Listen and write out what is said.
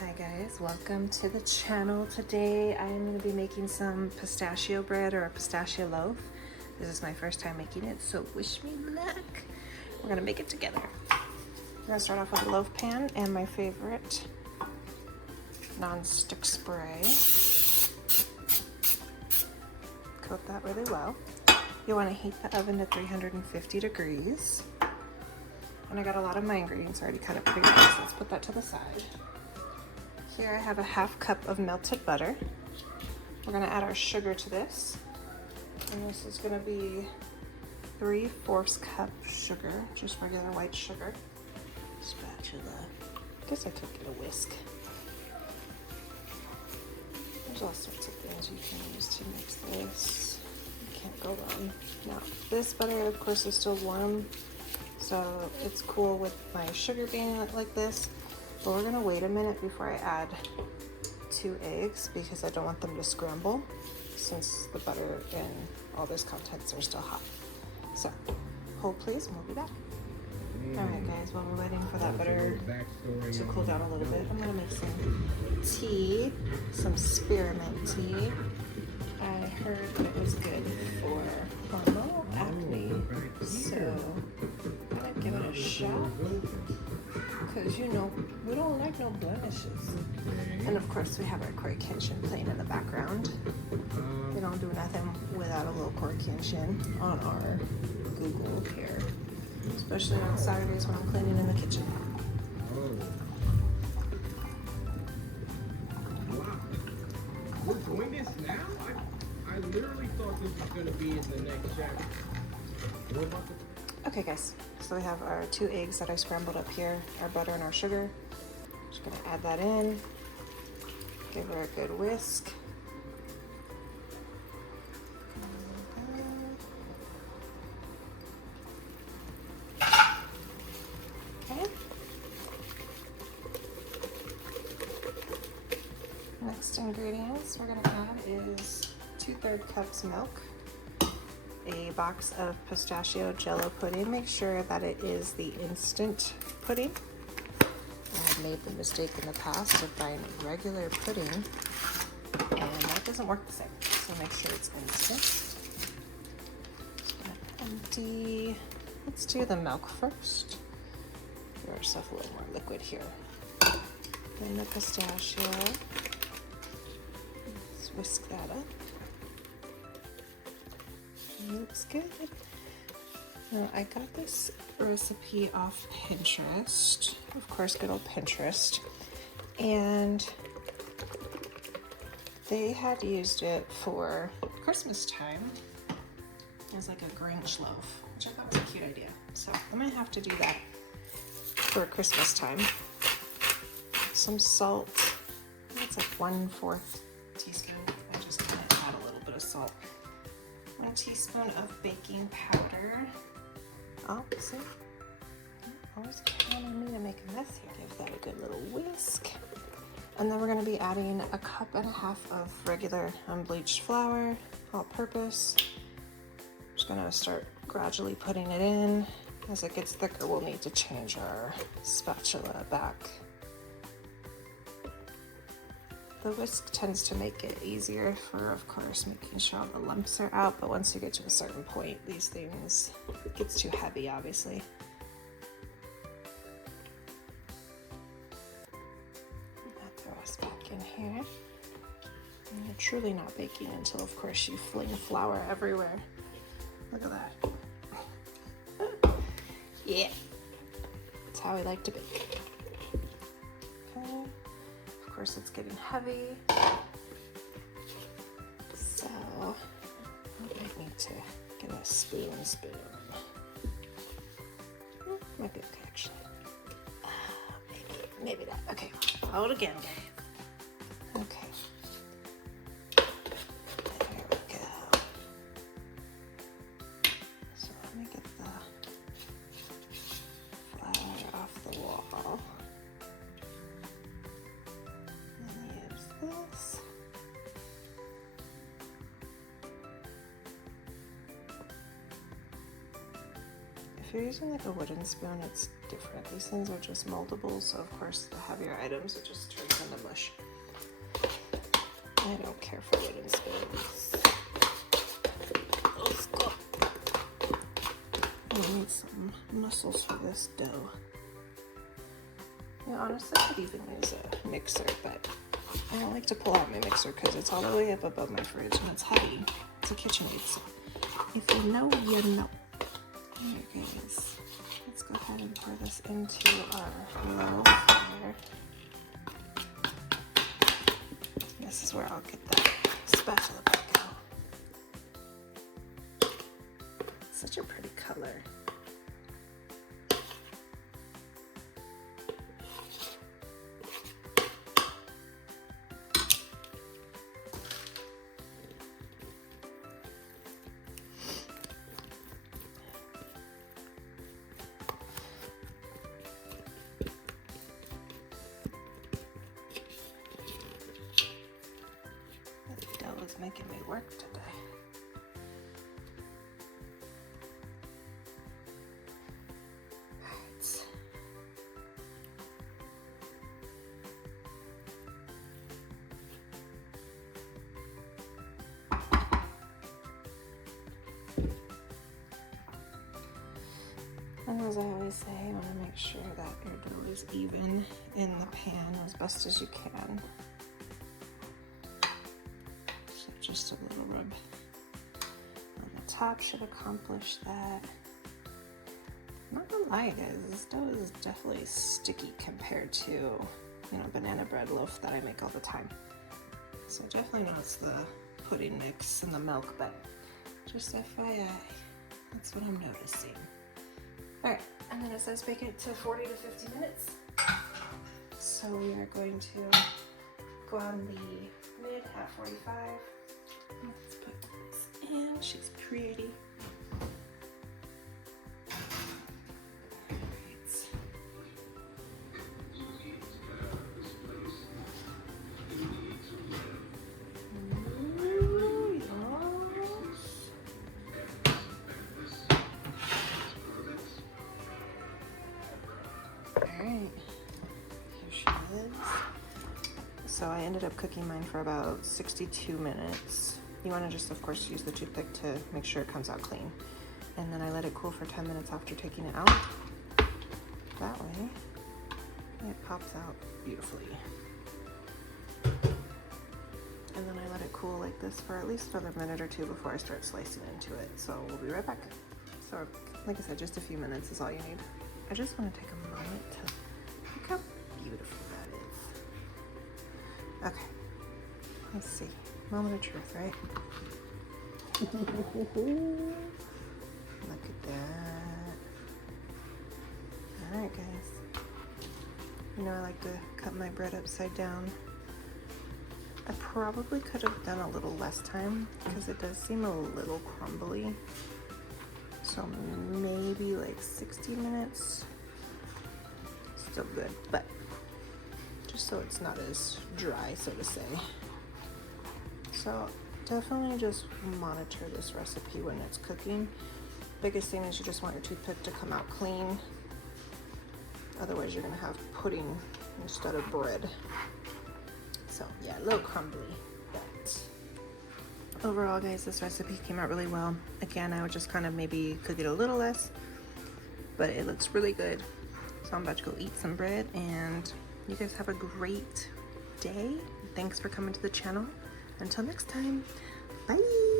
Hi guys, welcome to the channel. Today I'm going to be making some pistachio bread or a pistachio loaf. This is my first time making it, so wish me luck. We're going to make it together. I'm going to start off with a loaf pan and my favorite non-stick spray. Coat that really well. You want to heat the oven to 350 degrees. And I got a lot of my ingredients already kind of prepared, so let's put that to the side. Here I have a half cup of melted butter. We're gonna add our sugar to this. And this is gonna be 3/4 cup sugar, just regular white sugar. Spatula. I guess I could get a whisk. There's all sorts of things you can use to mix this. You can't go wrong. Now, this butter, of course, is still warm, so it's cool with my sugar being like this. But we're gonna wait a minute before I add 2 eggs because I don't want them to scramble since the butter and all this contents are still hot. So hold please and we'll be back. Alright guys, while we're waiting for that butter to cool down a little bit, I'm gonna make some tea, some spearmint tea. I heard that it was good for hormonal acne, so I'm gonna give it a shot. Because, you know, we don't like no blemishes. And of course we have our Koi Kenshin playing in the background. We don't do nothing without a little Koi Kenshin on our Google here. Especially on Saturdays when I'm cleaning in the kitchen. Wow. We're doing this now? I literally thought this was going to be in the next chapter. What about the... Okay guys, so we have our 2 eggs that I scrambled up here, our butter and our sugar. Just gonna add that in, give her a good whisk. Okay. Next ingredients we're gonna add is 2/3 cups milk, a box of pistachio jello pudding. Make sure that it is the instant pudding. I've made the mistake in the past of buying regular pudding and that doesn't work the same, so make sure it's instant. Just gonna empty. Let's do the milk first. Give ourselves a little more liquid here. Then the pistachio. Let's whisk that up. Looks good. Now, I got this recipe off Pinterest, of course, good old Pinterest, and they had used it for Christmas time as like a Grinch loaf, which I thought was a cute idea. So I might have to do that for Christmas time. Some salt. It's like 1/4 teaspoon. I just kind of add a little bit of salt. 1 teaspoon of baking powder. Oh, see? Always counting me to make a mess here. Give that a good little whisk. And then we're going to be adding 1.5 cups of regular unbleached flour, all-purpose. Just going to start gradually putting it in. As it gets thicker, we'll need to change our spatula back. The whisk tends to make it easier for, of course, making sure all the lumps are out, but once you get to a certain point, these things, it gets too heavy, obviously. That throw us back in here. And you're truly not baking until, of course, you fling flour everywhere. Look at that. Yeah. That's how I like to bake. Okay. Of course, it's getting heavy, so I might need to get a spoon. Might be okay, actually. Maybe not. Okay, hold again, okay. Okay. There we go. So let me get the flour off the wall. This. If you're using like a wooden spoon, it's different. These things are just moldable, so of course the heavier items, it just turns into mush. I don't care for wooden spoons. Let's go. I need some muscles for this dough. Yeah, honestly, I could even use a mixer, but I don't like to pull out my mixer because it's all the way up above my fridge and it's heavy. It's a KitchenAid, so if you know, you know. Alright guys, let's go ahead and pour this into our loaf here. This is where I'll get that spatula back out. Such a pretty color. Is making me work today. Right. And as I always say, you want to make sure that your dough is even in the pan as best as you can. Just a little rub on the top should accomplish that. I'm not gonna lie guys, this dough is definitely sticky compared to, you know, banana bread loaf that I make all the time. So definitely notice the pudding mix and the milk, but just FYI, that's what I'm noticing. Alright, and then it says bake it to 40 to 50 minutes. So we are going to go on the mid at 45. Let's put this in. She's pretty. Ooh, yes. Alright, here she is. So I ended up cooking mine for about 62 minutes. You want to just, of course, use the toothpick to make sure it comes out clean. And then I let it cool for 10 minutes after taking it out. That way, it pops out beautifully. And then I let it cool like this for at least another minute or two before I start slicing into it. So we'll be right back. So, like I said, just a few minutes is all you need. I just want to take a moment to look how beautiful that is. Okay, let's see. Moment of truth, right? Look at that. Alright guys. You know I like to cut my bread upside down. I probably could have done a little less time because it does seem a little crumbly. So maybe like 60 minutes. Still good, but just so it's not as dry, so to say. So definitely just monitor this recipe when it's cooking. Biggest thing is you just want your toothpick to come out clean. Otherwise you're gonna have pudding instead of bread. So yeah, a little crumbly, but overall guys, this recipe came out really well. Again, I would just kind of maybe cook it a little less, but it looks really good. So I'm about to go eat some bread, and you guys have a great day. Thanks for coming to the channel. Until next time, bye.